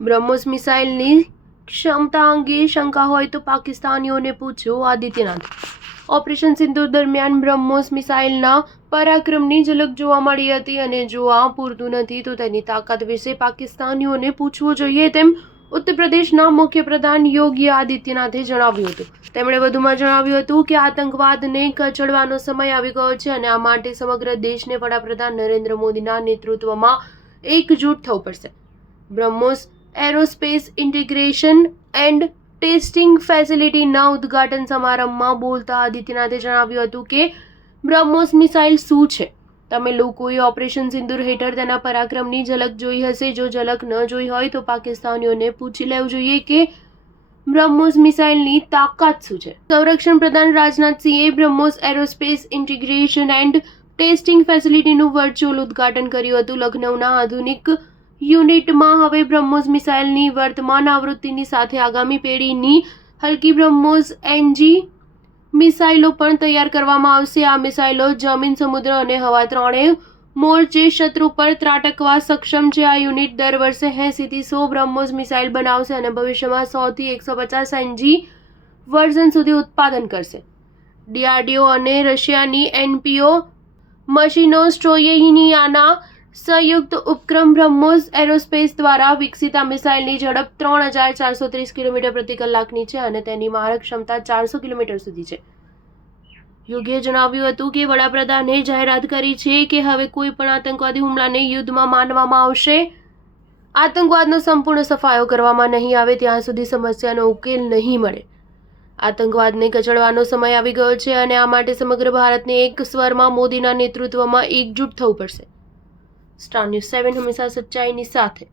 બ્રહ્મોસ મિસાઇલની ક્ષમતા અંગે શંકા હોય તો પાકિસ્તાનીઓને પૂછો આદિત્યનાથ। ઓપરેશન સિંદૂર દરમિયાન બ્રહ્મોસ મિસાઇલના પરાક્રમની ઝલક જોવા મળી હતી અને જો આ પૂરતું નથી તો તેની તાકાત વિશે પાકિસ્તાનીઓને પૂછવું જોઈએ તેમ ઉત્તર પ્રદેશના મુખ્યપ્રધાન યોગી આદિત્યનાથે જણાવ્યું હતું। તેમણે વધુમાં જણાવ્યું હતું કે આતંકવાદને કચડવાનો સમય આવી ગયો છે અને આ માટે સમગ્ર દેશને વડાપ્રધાન નરેન્દ્ર મોદીના નેતૃત્વમાં એકજૂટ થવું પડશે। BrahMos aerospace integration and testing ફેસિલિટીના ઉદ્ઘાટન સમારંભમાં બોલતા આદિત્યનાથે જણાવ્યું હતું કે બ્રહ્મોસ મિસાઇલ શું છે। તમે લોકોએ ઓપરેશન સિંદૂર હેઠળ તેના પરાક્રમની ઝલક જોઈ હશે। જો ઝલક ન જોઈ હોય તો પાકિસ્તાનીઓને પૂછી લેવું જોઈએ કે બ્રહ્મોસ મિસાઇલની તાકાત શું છે। સંરક્ષણ પ્રધાન રાજનાથસિંહે BrahMos aerospace integration and testing ફેસિલિટીનું વર્ચ્યુઅલ ઉદ્ઘાટન કર્યું હતું। લખનૌના આધુનિક યુનિટમાં હવે બ્રહ્મોસ મિસાઇલની વર્તમાન આવૃત્તિની સાથે આગામી પેઢીની હલકી બ્રહ્મોસ એનજી મિસાઇલો પણ તૈયાર કરવામાં આવશે। આ મિસાઇલો જમીન, સમુદ્ર અને હવા ત્રણેય મોરચે શત્રુ પર ત્રાટકવા સક્ષમ છે। આ યુનિટ દર વર્ષે 80 થી 100 બ્રહ્મોસ મિસાઇલ બનાવશે અને ભવિષ્યમાં 100 થી 150 એનજી વર્ઝન સુધી ઉત્પાદન કરશે। ડીઆરડીઓ અને રશિયાની એનપીઓ મશીનો સ્ટ્રોયેનિયાના સંયુક્ત ઉપક્રમ બ્રહ્મોસ એરોસ્પેસ દ્વારા વિકસિત આ મિસાઇલની ઝડપ 3430 કિલોમીટર પ્રતિ કલાકની છે અને તેની મારક ક્ષમતા 400 કિલોમીટર સુધી છે। યોગીએ જણાવ્યું હતું કે વડાપ્રધાને જાહેરાત કરી છે કે હવે કોઈ પણ આતંકવાદી હુમલાને યુદ્ધમાં માનવામાં આવશે। આતંકવાદનો સંપૂર્ણ સફાયો કરવામાં નહીં આવે ત્યાં સુધી સમસ્યાનો ઉકેલ નહીં મળે। આતંકવાદને કચડવાનો સમય આવી ગયો છે અને આ માટે સમગ્ર ભારતને એક સ્વરમાં મોદીના નેતૃત્વમાં એકજૂટ થવું પડશે। સ્ટાર ન્યૂઝ 7 હંમેશા સચ્ચાઈની સાથે।